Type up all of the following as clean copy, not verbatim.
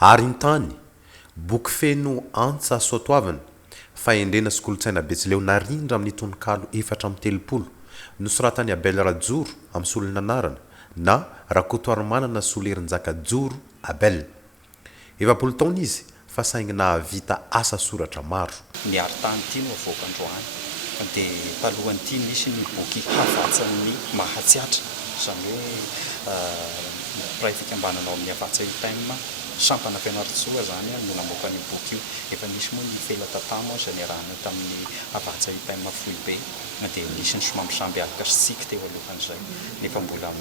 ary ny tany boky feno antsa soatoavana fa endrena sy kolontsaina Betsileo narindra amin'ny tononkalo 430 nosoratany Abel Rajoro amin'ny solona anarana na Rakotoarimanana solerin-jaka Joro Abel. 70 taona izy fa saingy nahavita asa soratra maro. Ny aritany ity no avoaka androany dia talohan'ny ity nisy ny boky havatsan'ny mahatsiatra izany hoe pray fikambanana amin'ny havatsa itaima sampana fianarantsoa zany no namoaka ny boky io. Efa nisy moa ny felatatamo izay niarahana tamin'ny havatsa itaima foibe dia nisy ny somambisamby alika sik teo alohan'izay nefa mbola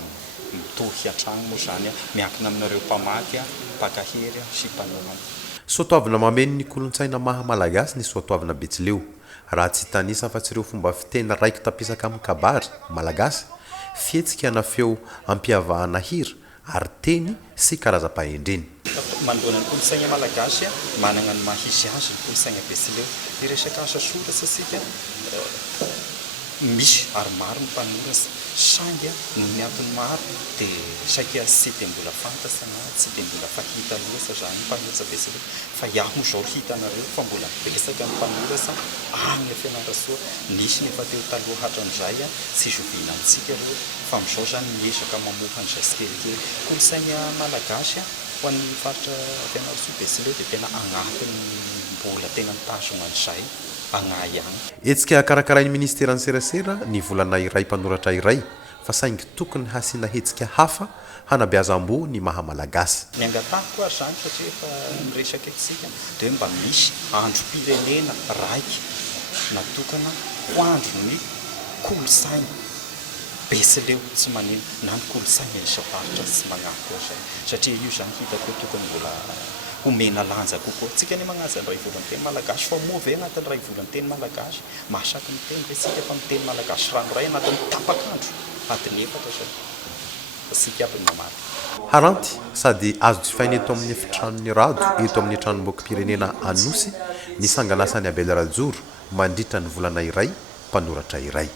mitohy hatragno moa zany miankina aminareo mpamaky mpakahery sy mpanohana. Soatoavana mameno ny kolontsaina maha malagasy ny soatoavana Betsileo raha tsy tanisa fa tsy ireo fomba fiteny raiko tapisaka amin'ny kabary malagasy fietsika na feo ampiavahana hira ary teny sy karazam-pahendreny. Manoloana ny kolontsaina malagasy manana ny mahisy azy ny kolontsaina Betsileo. Ny resaka asa soratra sika misy ary maro ny mpanorasa saingy noho ny antony maro dia saika tsy dia mbola fantasana tsy dia mbola fahita loatra zany mpanorasa Betsileo fa iaho moa zao hitanareo fa mbola betsaka ny mpanorasa agny fianarantsoa nisy nefa teo taloha hatram'izay tsy zoviana antsika reo fa amin'izao zany miezaka mamoaka an'izay tsikelikely kolontsaina malagasy ho an'ny faritra fianarantsoa Betsileo dia tena agnatiny mbola tena mitazona an'izay agnahy ihany. Etsika karakarain'ny ministeran'ny serasera ny volana iray mpanoratra iray fa saingy tokony hasiana hetsika hafa hanabeazam-bo ny maha malagasy. Ny angatahako ary zany satria efa miresaka isika dia mba misy androm-pirenena raiky natokana ho andron'ny kolontsaina Betsileo tsy manino na ny kolontsaina isa faritra tsy magnahy zay satria io zany hitako tokony mbola homena lanja kokoa. Tsika ny magnaja ny ray volan'ny teny malagasy fa moa ve anatin'ny ray volan'ny teny malagasy mahasaky ny teny ve tsika fa miteny malagasy ranoray anatin'ny tapakandro adiny efatra zay sika aby ny mamaly. Haranty sady azo jifaina eto amin'ny efitranony rado eto amin'ny tranombokim-pirenena Anosy ny sanganasany Abel Rajoro mandritra ny volana iray mpanoratra iray.